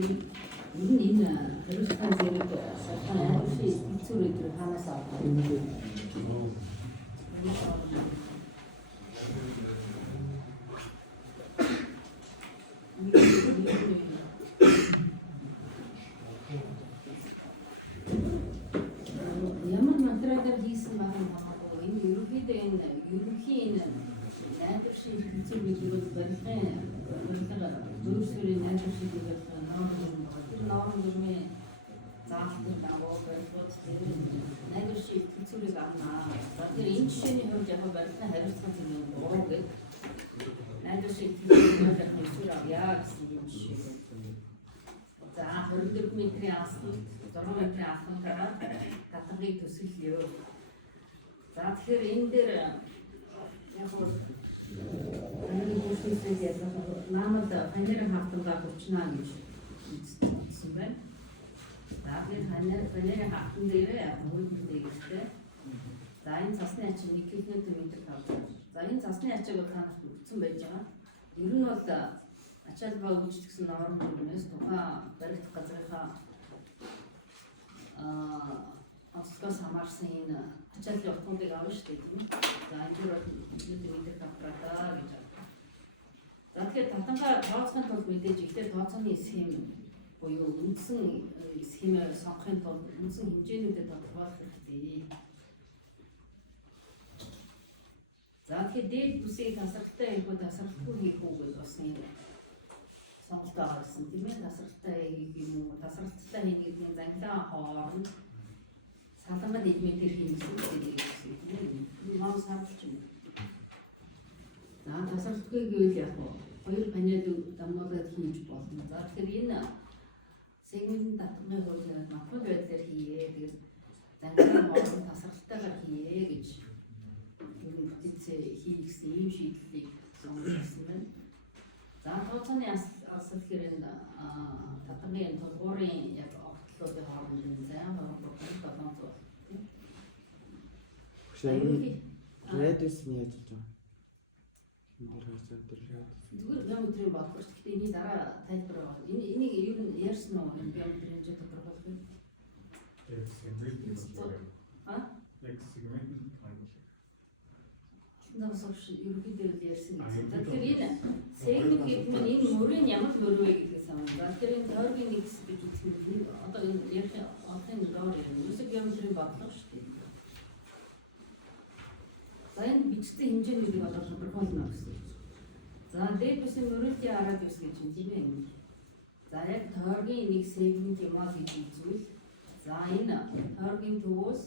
Энэ хариуцлага зэрэг сархан айлгын эцүүрээр ханаас авах. Ямар материалаар хийсэн байгаа юм бэ? Энэ ерөнхийдөө энэ ерөнхийн найдваршил эцүүрээр барилгын зөвшөөрлийн найдваршил барилгын ном нормын заалтын дагуу барилгууд дээр найдваршил эцүүрийг авнаа. Тэр энэ жишээний хувьд яг барилгын хариуцлага зэрэг 3 гэдэг найдваршил эцүүрийг авъя гэсэн юм жишээ. За 24 метрийн асфальт 6 метрийн асфальтаараа татлагыг төсөлөө. За тэгэхээр энэ дээр яг энэ хүмүүсээс яг намайг ханерын хавтангаа хүчнаа гэж үзсэн байна. За тэгэхээр ханерын хавтан дээр яг хөлбөртэй гэжтэй. За энэ цасны ачаа 1 км тавьсан. За энэ цасны ачааг бол та нарт өгсөн байж байгаа. Ер нь бол ачаалбаа үйлчлэгсэн норм хэмнээс тухайн баригдах газрынхаа онцлогоос хамаарсан энэ ачааллын утгуудыг авна шүү дээ тийм үү? За энэ дээр бол метр тавтраадаа гэж байна. За тэгэхээр татангаа тооцохын тулд мэдээж ихтэй тооцооны схем буюу үндсэн схемээр сонгохын тулд үндсэн хэмжээнүүдэд тодорхойлох хэрэгтэй. За тэгэхээр дээд бүсийг тасралтай хийх үү тасралтгүй хийх үү гэж бас нэг сонголт авсан тийм ээ. Тасралтай хийх юм уу тасралттай хийх зангилаа хооронд салангад эдмэтэр хийсэн гэдэг юм. Мам сарч юм. За тасралтгүй гэвэл яг хоёр панел дамнуулаад хийж болно. За тэгэхээр энэ сегментийн татганы хувьд макро байдлаар хийе. Тэгээд зангилаа хооронд тасралтайгаар хийе гэж бүтээцээ хийх гэсэн ийм шийдлийг сонгосон байна. За тооцооны асал хэрэг татганы тулгуурын яг огтлуудын хооронд зайн хооронд 700 тийм. Редис нь яаж болж байгаа? Зүгээр геометрийн бодлого. Гэхдээ энэ дараа тайлбар байгаа. Энийг ер нь ярьсан уу? Энэ геометрийн жишээ тодорхойлох юм. Яг сегмент ерөнхийдөө ярьсан гэсэн. Тэгэхээр энэ сегмент гэдэг нь энэ мөрийн ямар мөр вэ гэдгээс хамаарна. Тэгэхээр энэ тойргийн нэгс гэж үзэх нь одоо энэ ярих онцгийн доор юм. Үсэг геометрийн бодлого шүү дээ. За энэ бичсэн хэмжээнүүдийг одоо тодорхойлно гэсэн. За дээд бүсийн мөрөлтийн араад ус гэж юм тийм ээ. За яг тойргийн нэг сегмент юм аа гэж үзвэл за энэ тойргийн төвөөс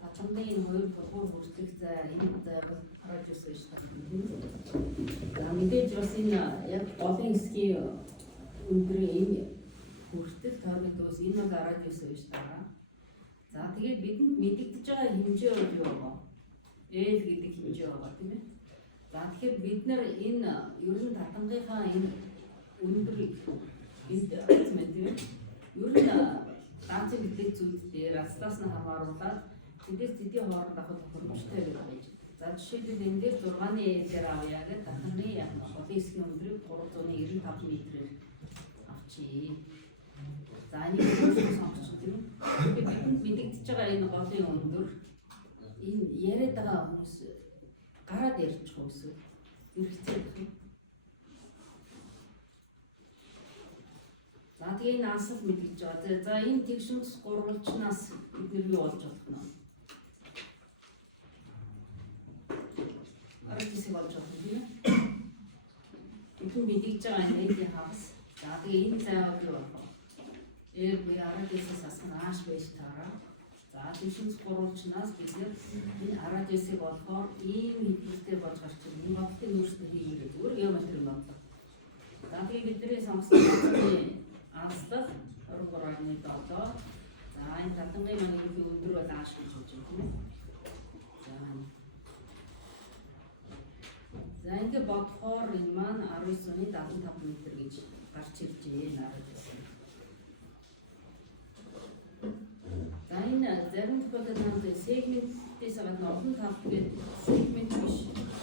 татамдын энэ хоёр тулгуур хүртэх зай энэ зай бол араад ус гэж байна. За мэдээж бас энэ яг голын хэсгийн өндрийн энэ хүртэл тойргийн төвөөс энэ бол араад ус гэж байна. За тэгээд бидэнд мэдэгдэж байгаа хэмжээ бол юу вэ? L гэдэг хэмжээ байгаа тийм ээ. За тэгэхээр бид нар энэ ер нь татамгийнхаа энэ өндрийг энд хэзээ тийм ээ. Ер нь даацын бүтээх зүйл дээр аслаас нь хамааруулаад тэдээс тэдийн хооронд авах боломжтой гэж байна. За жишээлбэл энэ дээр 6-ны L-ээр авъя гэдэг татамгын яг голын хэсгийн өндрийг 395 м-ээр авчий. За энийг сонгоч тийм ээ. Тэгэхээр бидэнд мэдэгдэж байгаа энэ голын өндөр энэ яриад байгаа хүмүүс гараад ярьчих уу эсвэл эргэцээ гэх юм. За тэгээ энэ асал мэдгэж байгаа. За энэ тэгшүнс гурвалжнаас бид нэр юу болж болох нь? Арчисэг болж байгаа юм. Эдгээр мэдгэж байгаа энэ хавс. За тэгээ энэ зайвал юу болох вэ? Би арчисээс асгааш байж таараа. За тэгшүнс гурвалжнаас бид энэ арчисэг болохоор ийм хэвлэлтэй болж гарч ирнэ. Энэ бодлогын өөрсдөө хийгээд зүгээр геометрийн бодлого. За тэгээ бидний сонгосон аслах 23.7. За энэ татангийн маань өндөр бол ааш гэж болж байна тийм ээ. За ингээд бодохоор энэ маань 19.75 м гэж гарч иржээ нараад байсан. За энэ зарим тохиолдолд сегментээс гадна олон тав гэдэг сегмент биш.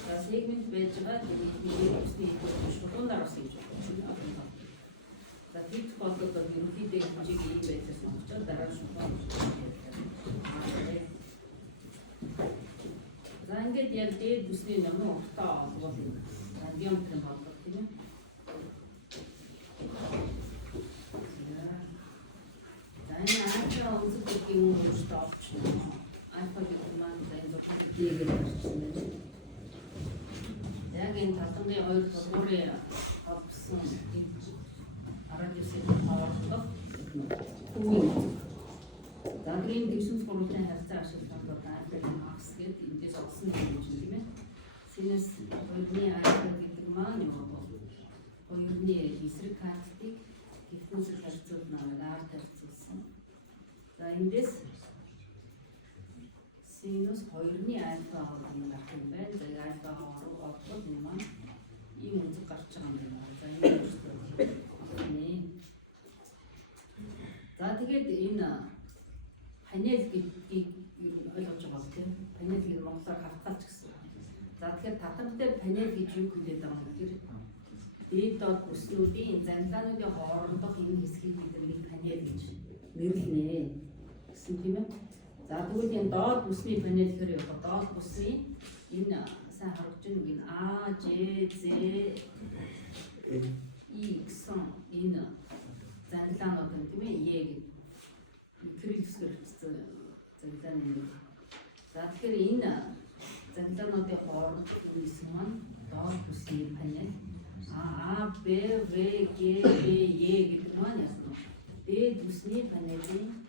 За сегмент байж байгаа тэгээд үүсний шугуунаар бас гэж байна. За тийм тохиолдолд яг дээд бүсний нэмэн уртаа бол диаметр нь болдог тийм ээ. За энэ альфа үзэгдлийн өөрчлөлт авчихна. Альфа гэдэг маань энэ зөвхөн диэгээр гарчсан байна. Яг энэ талбарын хоёр толгойн авсан радиусын хоорондох хүү. За гэрийн дэвшин сургуулийн харьцаа ашиглаад альфа макс гэдэг эндээс олсон юм тийм ээ. Синус хоёрны альфа гэдэг маань юу бол хоёрны эсрэг катетыг гипнозыг харьцуулж намайг харьцуулсан. За эндээс синус хоёрны альфа хооронд гарах юм байна. За альфа хооронд одод юм аа ийм үнцэг гарч байгаа юм байна. За энэ өөрчлөлт. За тэгээд энэ панел гэдгийг ойлгож байгаа тийм. Панел гэдэг монголоор хавтгалч гэсэн. За тэгэхээр татамтай панел гэж юу хэлээд байгаа юм гэхээр дээд доод бүснүүдийн занлаануудын хоорондох энэ хэсгийг бид нэг панел гэж нэрлэнэ гэсэн тийм ээ. За тэгвэл энэ доод бүсний панел гэхээр яг доод бүсний энэ сайн харагдж байгаа нэг А, Ж, З, И гэсэн энэ занлаанууд нь тийм ээ. Е гэдэг кириллисээр бичсэн занлаан юм. За тэгэхээр энэ занлаануудын хооронд энэ хэсэг маань доод бүсний панел. А, Б, В, Г, Б, Е гэдэг маань яасан вэ? Дээд бүсний панелийн